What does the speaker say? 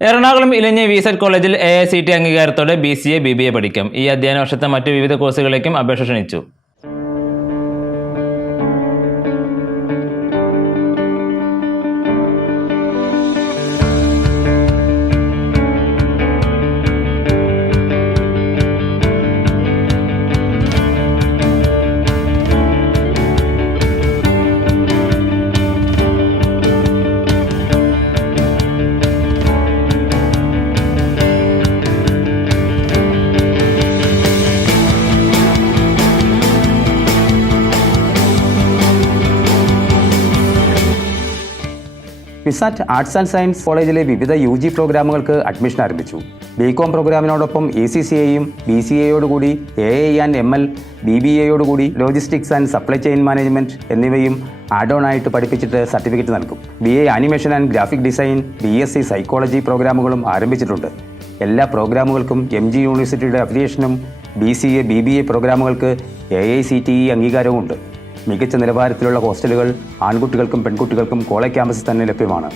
Ernakulam Elanji VISAT കോളേജിൽ A I C T അംഗീകാരത്തോടെ B C A B B A പഠിക്കും. ഈ അധ്യയന വർഷത്തെ മറ്റ് വിവിധ കോഴ്സുകളിലേക്കും അപേക്ഷ ക്ഷണിച്ചു. ഫിസാറ്റ് ആർട്സ് ആൻഡ് സയൻസ് കോളേജിലെ വിവിധ യു ജി പ്രോഗ്രാമുകൾക്ക് അഡ്മിഷൻ ആരംഭിച്ചു. ബികോം പ്രോഗ്രാമിനോടൊപ്പം എ സി സി എയും B C എയോടുകൂടി A I and M L B B എയോടുകൂടി logistics and supply chain management എന്നിവയും ആഡ് ഓൺ ആയിട്ട് പഠിപ്പിച്ചിട്ട് സർട്ടിഫിക്കറ്റ് നൽകും. B A animation and graphic design B S C psychology പ്രോഗ്രാമുകളും ആരംഭിച്ചിട്ടുണ്ട്. എല്ലാ പ്രോഗ്രാമുകൾക്കും എം ജി യൂണിവേഴ്സിറ്റിയുടെ അഫിലിയേഷനും B C A B B A പ്രോഗ്രാമുകൾക്ക് A I C T E അംഗീകാരവും ഉണ്ട് മികച്ച നിലവാരത്തിലുള്ള ഹോസ്റ്റലുകൾ ആൺകുട്ടികൾക്കും പെൺകുട്ടികൾക്കും കോളേജ് ക്യാമ്പസിൽ തന്നെ ലഭ്യമാണ്.